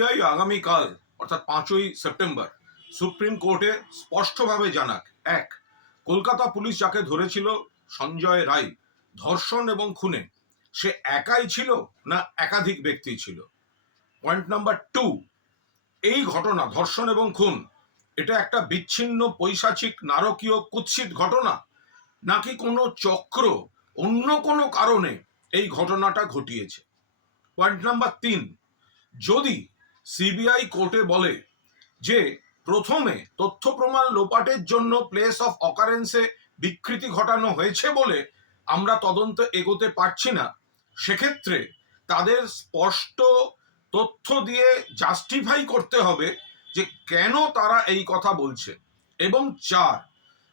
CBI আগামীকাল অর্থাৎ 5ই September supreme কোর্টে স্পষ্টভাবে জানাক, এক, কলকাতা পুলিশ যাকে ধরেছিল সঞ্জয় রায় ধর্ষণ এবং খুনে, সে একাই ছিল না একাধিক ব্যক্তি ছিল। পয়েন্ট নাম্বার 2, এই ঘটনা ধর্ষণ এবং খুন এটা একটা বিচ্ছিন্ন পৈশাচিক নারকীয় কুৎসিত ঘটনা, নাকি কোনো চক্র অন্য কোনো কারণে এই ঘটনাটা ঘটিয়েছে। পয়েন্ট নাম্বার 3, যদি সিবিআই কোর্টে বলে যে প্রথমে তথ্য প্রমাণ লোপাটের জন্য প্লেস অফ অকারেন্সে বিকৃতি ঘটানো হয়েছে বলে আমরা তদন্ত এগোতে পারছি না, সেক্ষেত্রে তাদের স্পষ্ট তথ্য দিয়ে জাস্টিফাই করতে হবে যে কেন তারা এই কথা বলছে। এবং 4,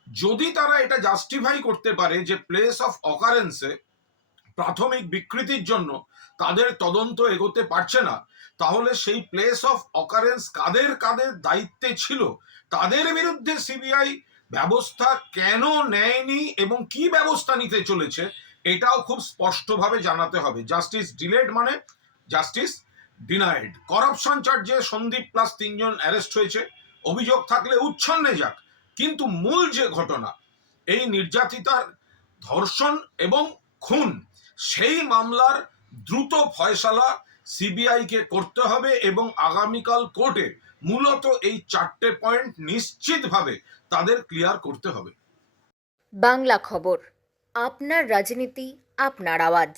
যদি তারা এটা জাস্টিফাই করতে পারে যে প্লেস অফ অকারেন্সে প্রাথমিক বিকৃতির জন্য তাদের তদন্ত এগোতে পারছে না, তাহলে সেই প্লেস অফ অকারেন্স কাদের কাদের দায়িত্বে ছিল তাদের বিরুদ্ধে সিবিআই ব্যবস্থা কেন নেয়নি এবং কি ব্যবস্থা নিতে চলেছে এটাও খুব স্পষ্টভাবে জানাতে হবে। জাস্টিস ডিলেড মানে জাস্টিস ডিনাইড। করাপশন চার্জে সন্দীপ প্লাস 3 জন অ্যারেস্ট হয়েছে, অভিযোগ থাকলে উচ্ছন্নে যাক, কিন্তু মূল যে ঘটনা এই নির্যাতিতার ধর্ষণ এবং খুন, সেই মামলার দ্রুত ফয়সালা সিবিআই কে করতে হবে এবং আগামীকাল কোর্টে মূলত এই 4টে পয়েন্ট নিশ্চিতভাবে তাদের ক্লিয়ার করতে হবে। বাংলা খবর, আপনার রাজনীতি, আপনার আওয়াজ।